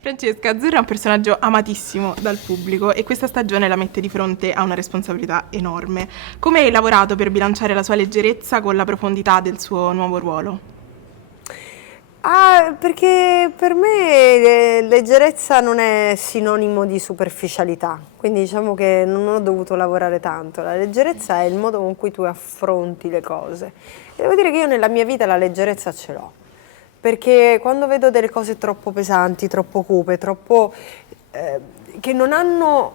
Francesca, Azzurra è un personaggio amatissimo dal pubblico e questa stagione la mette di fronte a una responsabilità enorme. Come hai lavorato per bilanciare la sua leggerezza con la profondità del suo nuovo ruolo? Perché per me leggerezza non è sinonimo di superficialità, quindi diciamo che non ho dovuto lavorare tanto. La leggerezza è il modo con cui tu affronti le cose. E devo dire che io nella mia vita la leggerezza ce l'ho, perché quando vedo delle cose troppo pesanti, troppo cupe, troppo che non hanno,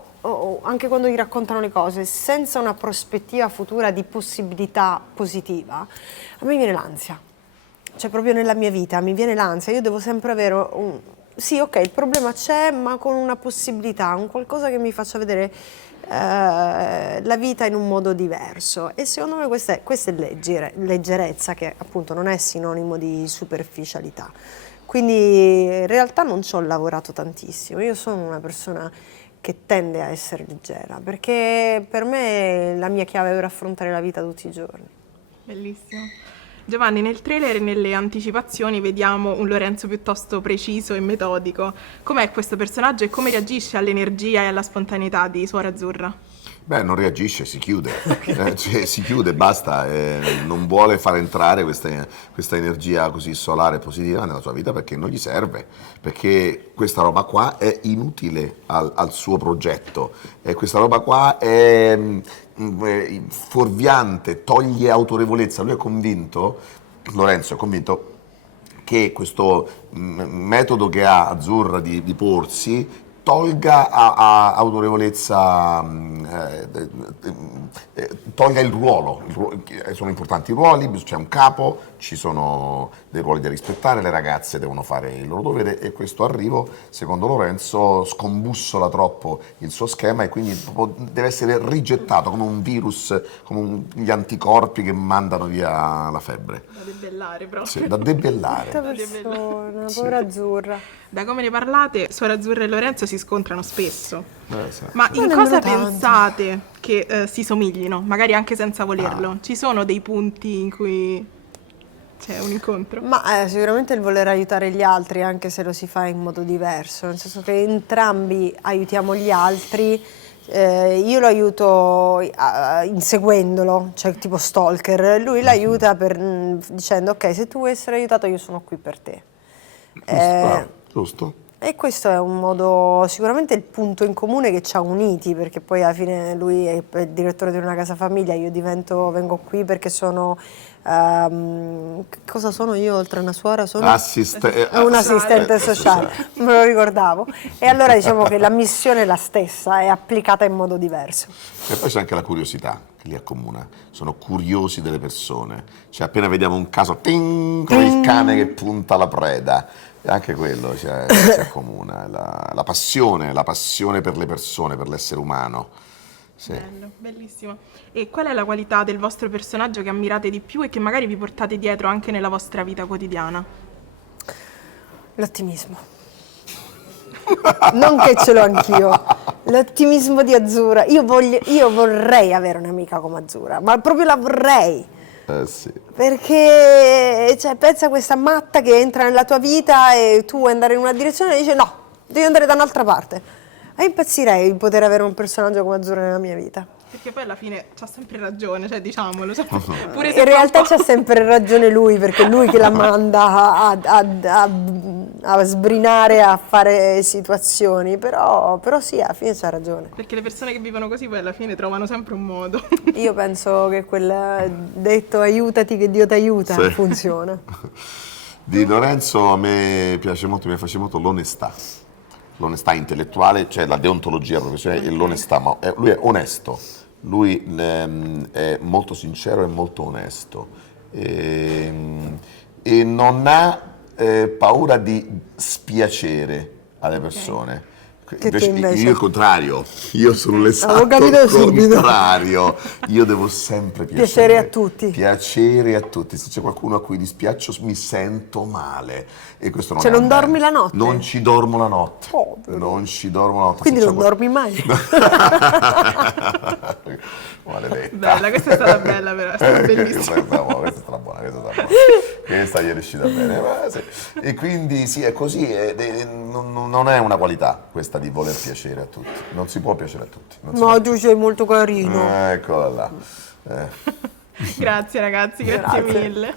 anche quando ti raccontano le cose, senza una prospettiva futura di possibilità positiva, a me viene l'ansia. Cioè proprio nella mia vita mi viene l'ansia, io devo sempre avere sì, ok, il problema c'è, ma con una possibilità, un qualcosa che mi faccia vedere la vita in un modo diverso. E secondo me questa è leggerezza, che appunto non è sinonimo di superficialità. Quindi in realtà non ci ho lavorato tantissimo, io sono una persona che tende a essere leggera, perché per me la mia chiave per affrontare la vita tutti i giorni. Bellissimo. Giovanni, nel trailer e nelle anticipazioni vediamo un Lorenzo piuttosto preciso e metodico. Com'è questo personaggio e come reagisce all'energia e alla spontaneità di Suora Azzurra? Beh, non reagisce, si chiude, cioè, si chiude, basta, non vuole far entrare questa energia così solare e positiva nella sua vita perché non gli serve, perché questa roba qua è inutile al suo progetto, e questa roba qua è fuorviante, toglie autorevolezza. Lui è convinto, Lorenzo è convinto che questo metodo che ha Azzurra di porsi tolga autorevolezza, tolga il ruolo. Sono importanti i ruoli, c'è un capo, ci sono dei ruoli da rispettare, le ragazze devono fare il loro dovere, e questo arrivo, secondo Lorenzo, scombussola troppo il suo schema e quindi deve essere rigettato come un virus, come gli anticorpi che mandano via la febbre. Da debellare proprio. Sì, da debellare. Brutta persona, povera Azzurra. Da come ne parlate, Suora Azzurra e Lorenzo si scontrano spesso. Sì. Ma in nemmeno cosa tanto. pensate che si somiglino? Magari anche senza volerlo. Ci sono dei punti in cui c'è un incontro? Ma sicuramente il voler aiutare gli altri, anche se lo si fa in modo diverso, nel senso che entrambi aiutiamo gli altri. Io lo aiuto inseguendolo, cioè tipo stalker, lui l'aiuta dicendo ok, se tu vuoi essere aiutato io sono qui per te. Giusto? E questo è un modo, sicuramente il punto in comune che ci ha uniti, perché poi alla fine lui è il direttore di una casa famiglia, io vengo qui perché sono, cosa sono io oltre a una suora? Sono un assistente sociale, me lo ricordavo. E allora diciamo che la missione è la stessa, è applicata in modo diverso. E poi c'è anche la curiosità che li accomuna, sono curiosi delle persone, cioè appena vediamo un caso, ting, come il cane che punta la preda, e anche quello si accomuna, la passione per le persone, per l'essere umano. Sì. Bello, bellissimo. E qual è la qualità del vostro personaggio che ammirate di più e che magari vi portate dietro anche nella vostra vita quotidiana? L'ottimismo. Non che ce l'ho anch'io, l'ottimismo di Azzurra. Io vorrei avere un'amica come Azzurra, ma proprio la vorrei. Sì. Perché pensa a questa matta che entra nella tua vita e tu vuoi andare in una direzione e dice no, devi andare da un'altra parte. E impazzirei di poter avere un personaggio come Azzurra nella mia vita. Perché poi alla fine c'ha sempre ragione, cioè diciamolo. Cioè, pure se In realtà fa un c'ha sempre ragione lui, perché è lui che la manda a sbrinare, a fare situazioni, però sì, alla fine c'ha ragione. perché le persone che vivono così poi alla fine trovano sempre un modo. Io penso che quel detto aiutati che Dio ti aiuta Sì. funziona. Di Lorenzo a me piace molto, mi piace molto l'onestà intellettuale, cioè la deontologia professionale e l'onestà, ma lui è onesto, lui è molto sincero e molto onesto e non ha paura di spiacere alle persone. tu invece? Io il contrario, io sono l'esatto capito subito. contrario. Io devo sempre Piacere a tutti. Piacere a tutti. Se c'è qualcuno a cui dispiaccio mi sento male. E questo non Cioè è un non bene. dormi la notte? Non ci dormo la notte. Povero. Non ci dormo la notte. Quindi Se non c'è dormi mai? Maledetta. Bella, questa è stata bella però, è stata bellissima. Questa è stata buona, questa gli è riuscita bene. Ma sì. E quindi sì, è così, non è una qualità questa di voler piacere a tutti, non si può piacere a tutti. No, tu sei molto carino. Eccola là. Grazie ragazzi, grazie mille.